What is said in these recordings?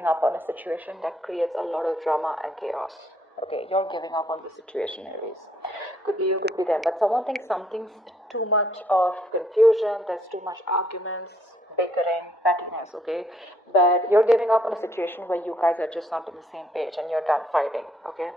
giving up on a situation that creates a lot of drama and chaos. Okay, you're giving up on the situation, Aries. Could be you, could be them. But someone thinks something's too much of confusion, there's too much arguments, bickering, pettiness, okay? But you're giving up on a situation where you guys are just not on the same page and you're done fighting, okay?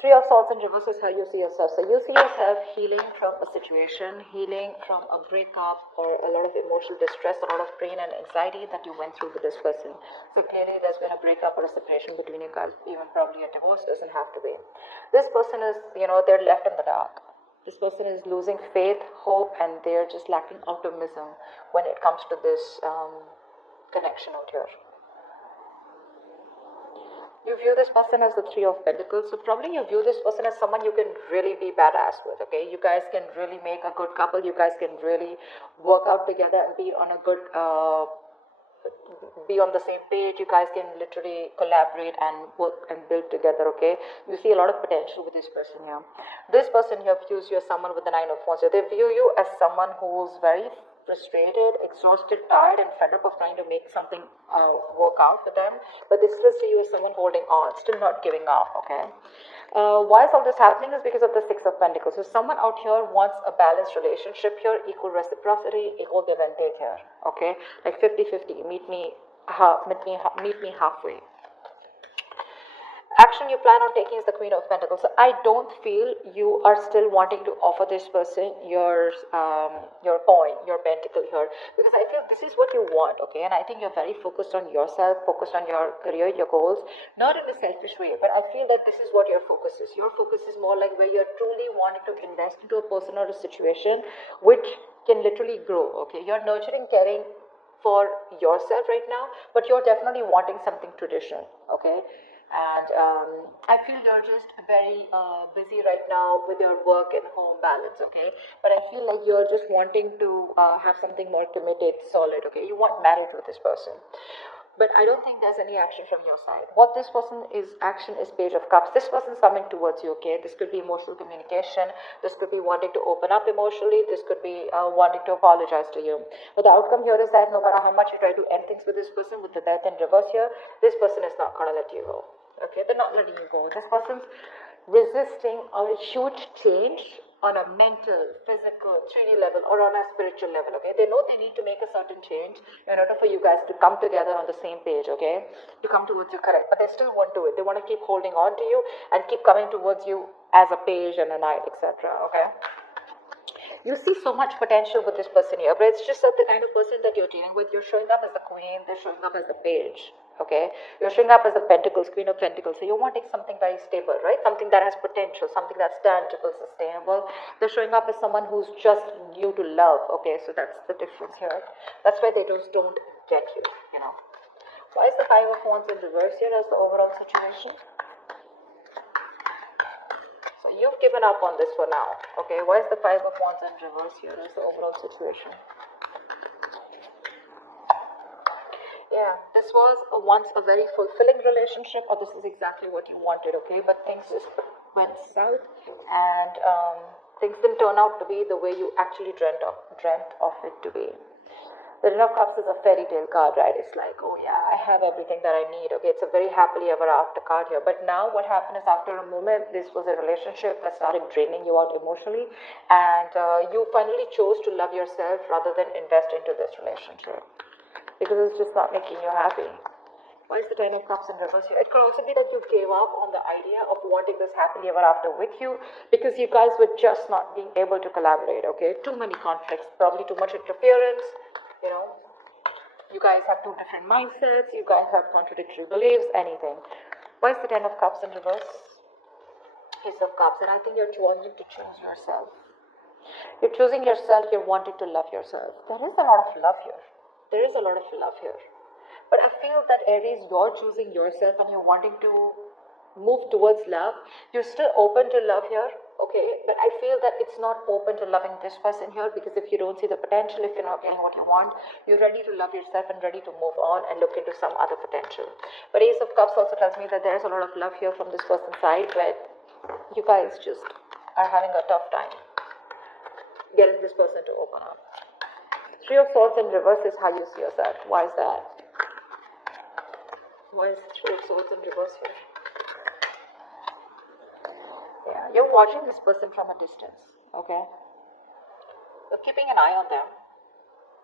Three of Swords in reverse is how you see yourself. So you see yourself healing from a situation, healing from a breakup or a lot of emotional distress, a lot of pain and anxiety that you went through with this person. So clearly there's been a breakup or a separation between you guys, even probably a divorce, doesn't have to be. This person is, they're left in the dark. This person is losing faith, hope, and they're just lacking optimism when it comes to this connection out here. You view this person as the Three of Pentacles, so probably you view this person as someone you can really be badass with, okay? You guys can really make a good couple, you guys can really work out together and be on a good, be on the same page, you guys can literally collaborate and work and build together, okay? You see a lot of potential with this person here. This person here views you as someone with the Nine of Wands. They view you as someone who's very frustrated, exhausted, tired, and fed up of trying to make something work out for them. But this still see you as someone holding on, still not giving up, okay? Why is all this happening is because of the Six of Pentacles. So someone out here wants a balanced relationship here, equal reciprocity, equal give and take here, okay? Like 50-50, meet me halfway. Action you plan on taking is the Queen of Pentacles. So I don't feel you are still wanting to offer this person your coin, your pentacle here, because I feel this is what you want, okay? And I think you're very focused on yourself, focused on your career, your goals, not in a selfish way, but I feel that this is what your focus is. Your focus is more like where you're truly wanting to invest into a person or a situation which can literally grow, okay? You're nurturing, caring for yourself right now, but you're definitely wanting something traditional, okay? And I feel you're just very busy right now with your work and home balance, okay? But I feel like you're just wanting to have something more committed, solid, okay? You want marriage with this person. But I don't think there's any action from your side. What this person is action is Page of Cups. This person's coming towards you, okay? This could be emotional communication. This could be wanting to open up emotionally. This could be wanting to apologize to you. But the outcome here is that no matter how much you try to end things with this person, with the Death in reverse here, this person is not going to let you go. Okay, they're not letting you go. This person's resisting a huge change on a mental, physical, 3D level or on a spiritual level, okay? They know they need to make a certain change in order for you guys to come together on the same page, okay? To come towards you, correct. But they still won't do it. They want to keep holding on to you and keep coming towards you as a page and a knight, etc., okay? You see so much potential with this person here, but it's just that the kind of person that you're dealing with, you're showing up as the queen, they're showing up as the page, okay? You're showing up as the pentacles, Queen of Pentacles, so you're wanting something very stable, right? Something that has potential, something that's tangible, sustainable. They're showing up as someone who's just new to love, okay? So that's the difference here. That's why they just don't get you, you know. Why is the Five of Wands in reverse here as the overall situation? So you've given up on this for now, okay? Why is the Five of Wands in reverse here as the overall situation? Yeah, this was once a very fulfilling relationship, or this is exactly what you wanted, okay? But things just went south, and things didn't turn out to be the way you actually dreamt of it to be. The Ten of Cups is a fairy tale card, right? It's like, oh yeah, I have everything that I need. Okay, it's a very happily ever after card here. But now what happened is after a moment, this was a relationship that started draining you out emotionally. And you finally chose to love yourself rather than invest into this relationship. Because it's just not making you happy. Why is the Ten of Cups in reverse here? It could also be that you gave up on the idea of wanting this happily ever after with you because you guys were just not being able to collaborate, okay? Too many conflicts, probably too much interference. You know, you guys have two different mindsets, you guys have contradictory beliefs, anything. Why is the Ten of Cups in reverse? Ace of Cups, and I think you're wanting to choose yourself. You're choosing yourself, you're wanting to love yourself. There is a lot of love here. There is a lot of love here. But I feel that Aries, you're choosing yourself and you're wanting to move towards love. You're still open to love here. Okay, but I feel that it's not open to loving this person here because if you don't see the potential, if you're not getting what you want, you're ready to love yourself and ready to move on and look into some other potential. But Ace of Cups also tells me that there's a lot of love here from this person's side, but you guys just are having a tough time getting this person to open up. Three of Swords in reverse is how you see yourself. Why is that? Why is Three of Swords in reverse here? Yeah, you're watching this person from a distance, okay? You're keeping an eye on them.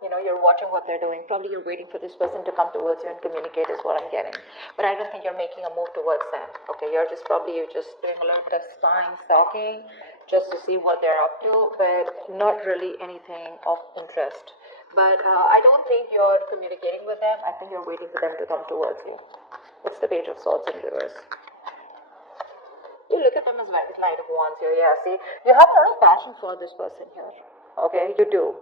You know, you're watching what they're doing. Probably you're waiting for this person to come towards you and communicate is what I'm getting. But I don't think you're making a move towards them. Okay, you're just doing a little bit of spying, stalking, just to see what they're up to, but not really anything of interest. But I don't think you're communicating with them. I think you're waiting for them to come towards you. It's the Page of Swords in reverse. You look at them as Knight of Wands here. Yeah, see, you have a lot of passion for this person here. Okay, you do.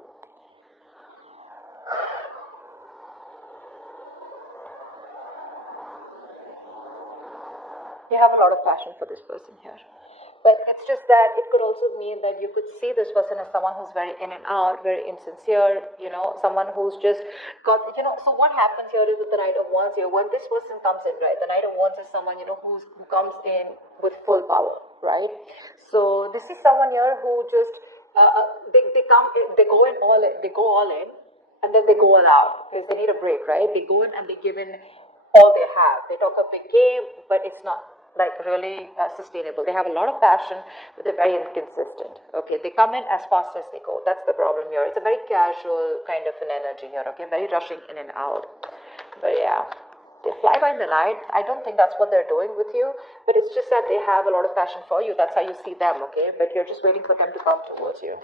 You have a lot of passion for this person here. But it's just that it could also mean that you could see this person as someone who's very in and out, very insincere, you know, someone who's just got, you know, so what happens here is with the Knight of Wands here, when this person comes in, right, the Knight of Wands is someone, you know, who comes in with full power, right? So this is someone here who just, they come in, they go all in, and then they go all out, because they need a break, right? They go in and they give in all they have. They talk a big game, but it's not like really sustainable. They have a lot of passion, but they're very inconsistent. Okay, they come in as fast as they go. That's the problem here. It's a very casual kind of an energy here. Okay, very rushing in and out. But yeah, they fly by in the night. I don't think that's what they're doing with you, but it's just that they have a lot of passion for you. That's how you see them. Okay, but you're just waiting for them to come towards you.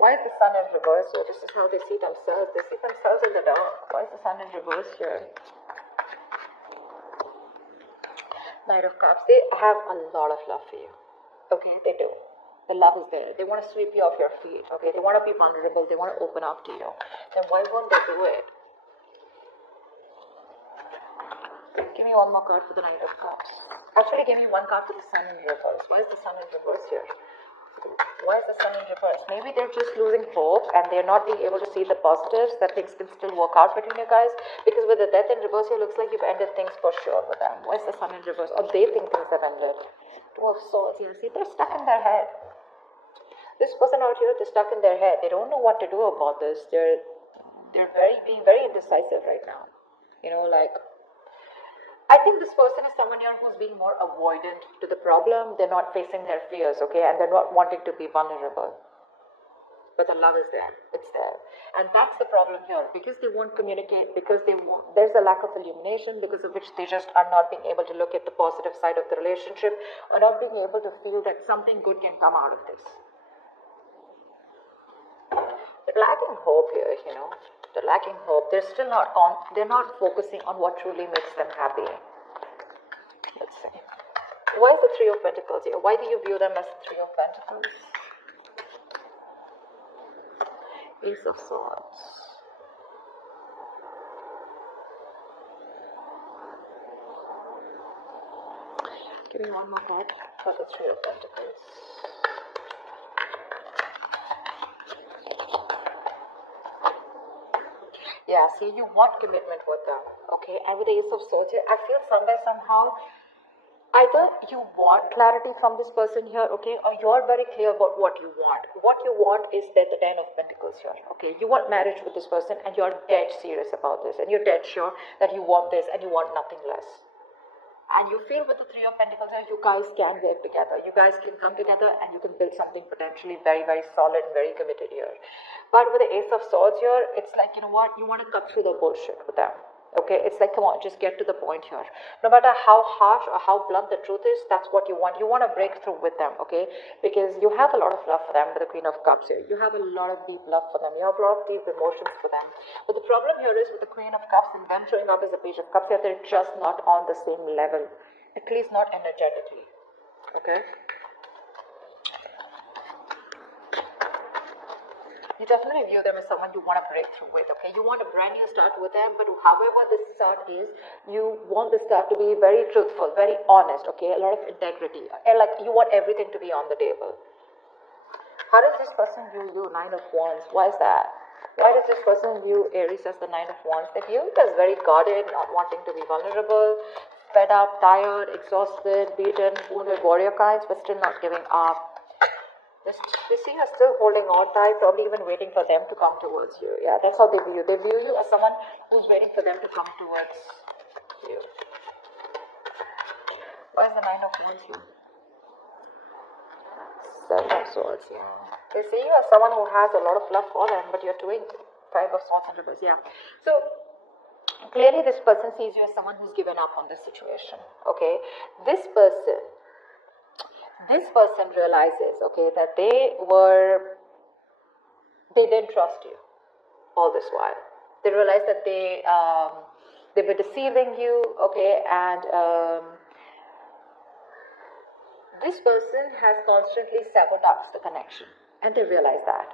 Why is the Sun in reverse here? This is how they see themselves. They see themselves in the dark. Why is the Sun in reverse here? Knight of Cups. They have a lot of love for you. Okay, they do. The love is there. They want to sweep you off your feet. Okay, they want to be vulnerable. They want to open up to you. Then why won't they do it? Give me one more card for the Knight of Cups. Actually, give me one card for the Sun in reverse. Why is the Sun in reverse here? Why is the Sun in reverse? Maybe they're just losing hope and they're not being able to see the positives, that things can still work out between you guys. Because with the Death in reverse here, looks like you've ended things for sure with them. Why is the Sun in reverse? Or they think things have ended. Two of Swords here. See, they're stuck in their head. This person out here, they're stuck in their head. They don't know what to do about this. They're being very indecisive right now. You know, like, I think this person is someone here who's being more avoidant to the problem. They're not facing their fears, okay, and they're not wanting to be vulnerable. But the love is there. It's there. And that's the problem here. Because they won't communicate, because there's a lack of illumination, because of which they just are not being able to look at the positive side of the relationship, or not being able to feel that something good can come out of this. They're lacking hope here, you know. They're lacking hope. They're still not they're not focusing on what truly makes them happy. Let's see. Why is the Three of Pentacles here? Why do you view them as the Three of Pentacles? Ace of Swords. Give me one more card for the Three of Pentacles. Yeah, see, you want commitment with them, okay? And with the Ace of Swords here, I feel somehow, either you want clarity from this person here, okay, or you're very clear about what you want. What you want is that the Ten of Pentacles here, okay? You want marriage with this person and you're dead serious about this, and you're dead sure that you want this and you want nothing less. And you feel with the Three of Pentacles here, you guys can work together. You guys can come together and you can build something potentially very, very solid and very committed here. But with the Ace of Swords here, it's like, you know what, you want to cut through the bullshit with them. Okay, it's like, come on, just get to the point here. No matter how harsh or how blunt the truth is, that's what you want. You want to break through with them, okay? Because you have a lot of love for them with the Queen of Cups here. You have a lot of deep love for them. You have a lot of deep emotions for them. But the problem here is with the Queen of Cups and them showing up as the Page of Cups here, they're just not on the same level. At least not energetically, okay? You definitely view them as someone you want to break through with, okay? You want a brand new start with them, but however this start is, you want the start to be very truthful, very honest, okay? A lot of integrity. And like, you want everything to be on the table. How does this person view you, Nine of Wands? Why is that? Why does this person view Aries as the Nine of Wands? They view it as very guarded, not wanting to be vulnerable, fed up, tired, exhausted, beaten, wounded warrior kinds, but still not giving up. They see you still holding on tight, probably even waiting for them to come towards you. Yeah, that's how they view you. They view you as someone who's waiting for them to come towards Why is the Nine of Wands here? Seven of Swords, yeah. They see you as someone who has a lot of love for them, but you're doing Five of Swords in reverse, yeah. So clearly this person sees you as someone who's given up on this situation, okay? This person realizes, okay, that they didn't trust you all this while. They realize that they were deceiving you, okay, and this person has constantly sabotaged the connection, and they realize that.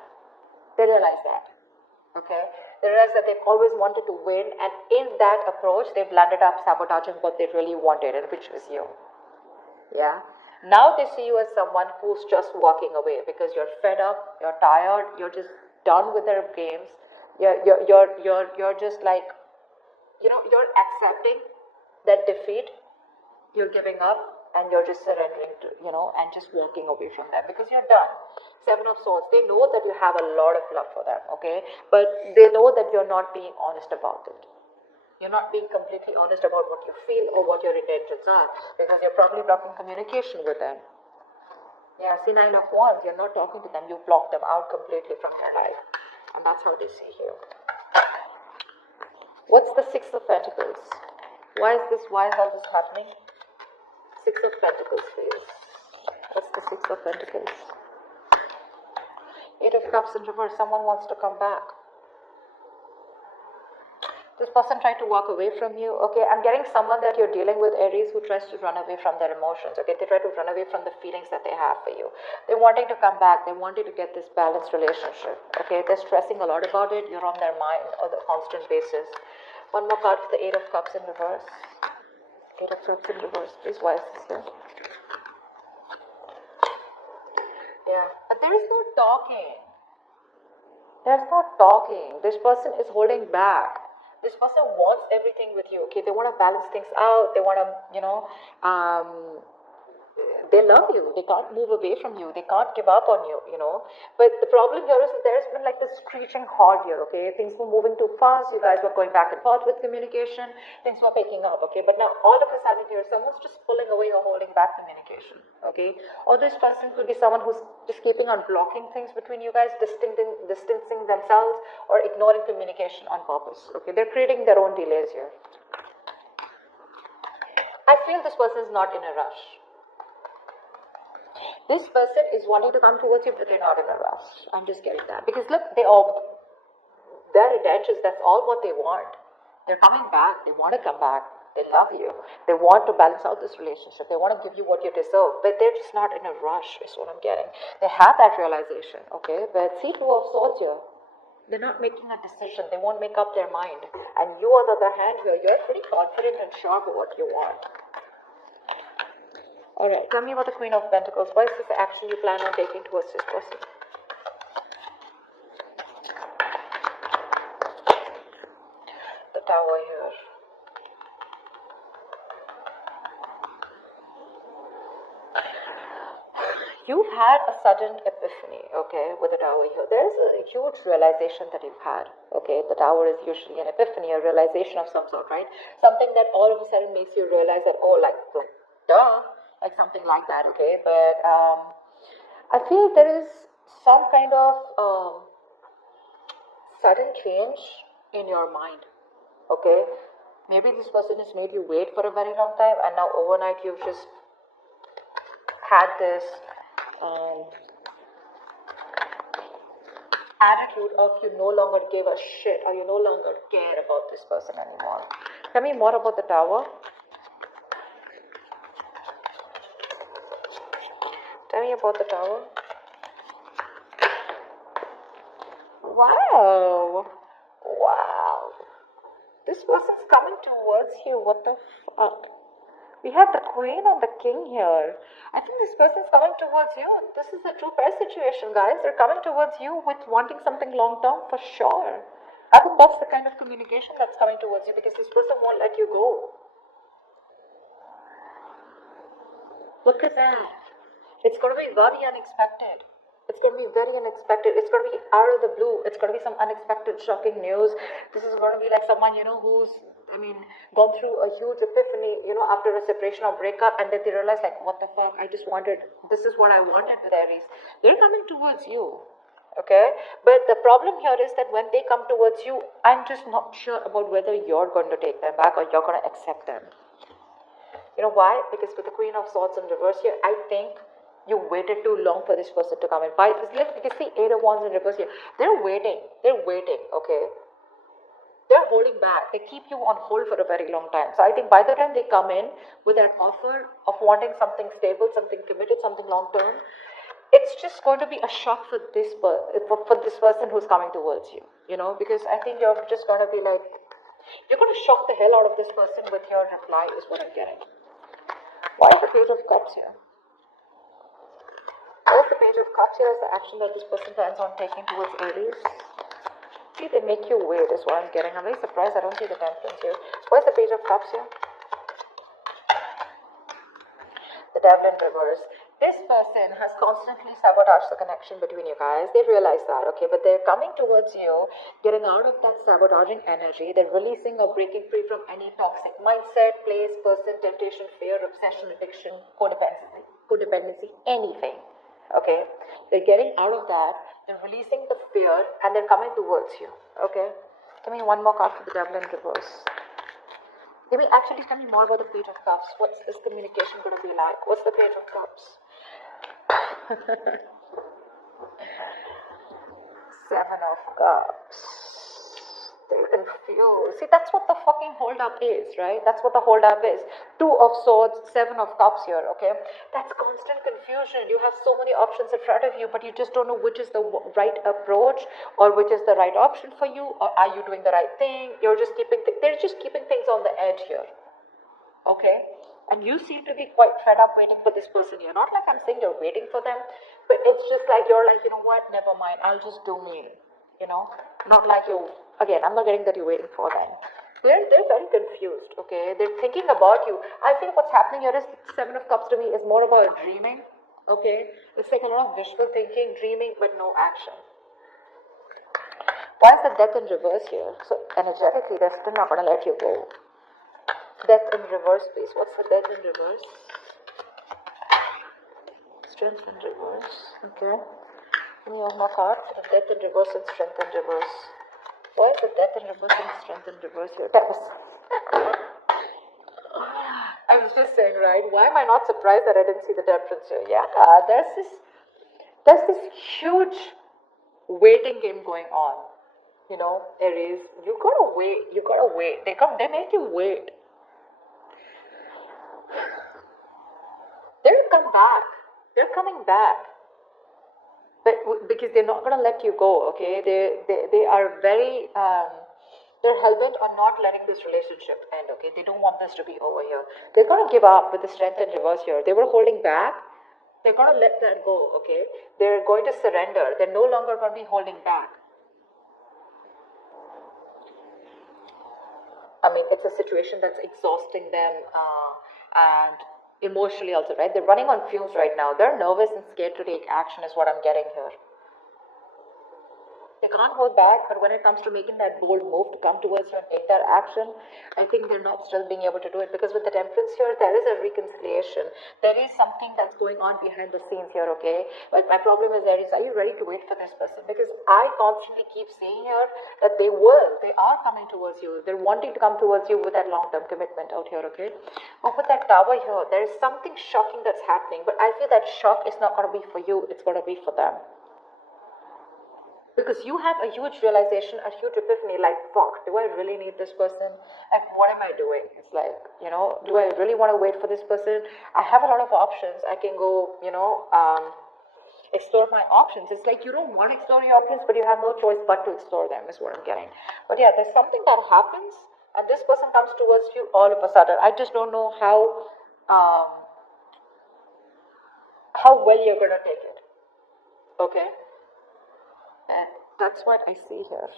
Okay, they realize that they've always wanted to win, and in that approach, they've landed up sabotaging what they really wanted, and which was you. Yeah. Now they see you as someone who's just walking away because you're fed up, you're tired, you're just done with their games. You're just like, you're accepting that defeat, you're giving up, and you're just surrendering to, and just walking away from them because you're done. Seven of Swords, they know that you have a lot of love for them, okay? But they know that you're not being honest about it. You're not being completely honest about what you feel or what your intentions are because you're probably blocking communication with them. Yeah, see, Nine of Wands, you're not talking to them, you block them out completely from your life. And that's how they see you. What's the Six of Pentacles? Why is all this happening? Six of Pentacles, please. What's the Six of Pentacles? Eight of Cups in reverse, someone wants to come back. This person tried to walk away from you, okay? I'm getting someone that you're dealing with, Aries, who tries to run away from their emotions, okay? They try to run away from the feelings that they have for you. They're wanting to come back. They wanting to get this balanced relationship, okay? They're stressing a lot about it. You're on their mind on a constant basis. One more card for the Eight of Cups in reverse. Eight of Cups in reverse. Please, why is this here? Yeah, but there is no talking. There's no talking. This person is holding back. This person wants everything with you, okay? They want to balance things out. They want to, they love you. They can't move away from you. They can't give up on you, But the problem here is that there's been like this screeching halt here, okay? Things were moving too fast. You guys were going back and forth with communication. Things were picking up, okay? But now all of a sudden here, someone's just pulling away or holding back communication, okay? Or this person could be someone who's just keeping on blocking things between you guys, distancing themselves, or ignoring communication on purpose, okay? They're creating their own delays here. I feel this person is not in a rush. This person is wanting to come towards you, but they're not in a rush. I'm just getting that. Because look, their intentions, that's all what they want. They're coming back. They want to come back. They love you. They want to balance out this relationship. They want to give you what you deserve. But they're just not in a rush, is what I'm getting. They have that realization, okay? But see, Two of Swords here. They're not making a decision. They won't make up their mind. And you, on the other hand, here, you're pretty confident and sure about what you want. Alright, tell me about the Queen of Pentacles. What is this action you plan on taking towards this person? The Tower here. You've had a sudden epiphany, okay, with the Tower here. There's a huge realization that you've had, okay? The Tower is usually an epiphany, a realization of some sort, right? Something that all of a sudden makes you realize that, oh, like duh. Like something like that, okay? But I feel there is some kind of sudden change in your mind, okay? Maybe this person has made you wait for a very long time, and now overnight you've just had this attitude of you no longer give a shit, or you no longer care about this person anymore. Tell me more about the Tower. Tell me about the Tower. Wow. This person's coming towards you. What the fuck? We have the Queen and the King here. I think this person's coming towards you. This is a true pair situation, guys. They're coming towards you with wanting something long term for sure. I think that's the kind of communication that's coming towards you because this person won't let you go. Look at that. It's going to be very unexpected. It's going to be very unexpected. It's going to be out of the blue. It's going to be some unexpected, shocking news. This is going to be like someone, who's, I mean, gone through a huge epiphany, after a separation or breakup, and then they realize, like, what the fuck, this is what I wanted with Aries. They're coming towards you. Okay, but the problem here is that when they come towards you, I'm just not sure about whether you're going to take them back or you're going to accept them. You know why? Because with the Queen of Swords in reverse here, I think you waited too long for this person to come in. Why? Because the Eight of Wands in reverse here, they're waiting, okay? They're holding back. They keep you on hold for a very long time. So I think by the time they come in with an offer of wanting something stable, something committed, something long term, it's just going to be a shock for this person who's coming towards you, because I think you're just going to be like, you're going to shock the hell out of this person with your reply, is what I'm getting. Why is the Page of Cups here? Why is the Page of Cups here as the action that this person plans on taking towards Aries? See, they make you wait, is what I'm getting. I'm very surprised I don't see the Temperance here. Why is the Page of Cups here? The Devil in reverse. This person has constantly sabotaged the connection between you guys. They realize that, okay, but they're coming towards you, getting out of that sabotaging energy. They're releasing or breaking free from any toxic mindset, place, person, temptation, fear, obsession, addiction, codependency, anything. Okay, they're getting out of that. They're releasing the fear, and they're coming towards you. Okay, give me one more card for the Devil in reverse. Actually tell me more about the Page of Cups. What's this communication going to be like? What's the Page of Cups? Seven of Cups. They're confused. See, that's what the fucking hold up is, right? That's what the hold up is. Two of Swords, Seven of Cups here, okay? That's constant confusion. You have so many options in front of you, but you just don't know which is the right approach or which is the right option for you, or are you doing the right thing? They're just keeping things on the edge here, okay? And you seem to be quite fed up waiting for this person here. Not like I'm saying you're waiting for them, but it's just like you're like, you know what, never mind, I'll just do me, not like you. Again, I'm not getting that you're waiting for them. They're very confused, okay? They're thinking about you. I think what's happening here is Seven of Cups to me is more about dreaming, okay? It's like a lot of wishful thinking, dreaming, but no action. Why is the Death in reverse here? So energetically, they're still not going to let you go. Death in reverse, please. What's the Death in reverse? Strength in reverse, okay? Give me one more card. The Death in reverse and Strength in reverse. Why is the Death in reverse and Strength in reverse here? I was just saying, right? Why am I not surprised that I didn't see the Temperance here? Yeah, there's this huge waiting game going on. Aries, you gotta wait. They make you wait. They're coming back. But because they're not going to let you go, okay? They are very, they're hell-bent on not letting this relationship end, okay? They don't want this to be over here. They're going to give up with the Strength in reverse here. They were holding back. They're going to let that go, okay? They're going to surrender. They're no longer going to be holding back. I mean, it's a situation that's exhausting them, and emotionally also, right? They're running on fumes right now. They're nervous and scared to take action is what I'm getting here. They can't hold back, but when it comes to making that bold move to come towards you and take that action, I think they're not still being able to do it, because with the Temperance here, there is a reconciliation. There is something that's going on behind the scenes here, okay? But my problem is, Aries, are you ready to wait for this person? Because I constantly keep saying here that they are coming towards you. They're wanting to come towards you with that long-term commitment out here, okay? But with that Tower here, there is something shocking that's happening, but I feel that shock is not going to be for you, it's going to be for them. Because you have a huge realization, a huge epiphany, like, fuck, do I really need this person? Like, what am I doing? It's like, do I really want to wait for this person? I have a lot of options. I can go, explore my options. It's like you don't want to explore your options, but you have no choice but to explore them, is what I'm getting. But yeah, there's something that happens, and this person comes towards you all of a sudden. I just don't know how well you're going to take it. Okay? And that's what I see here.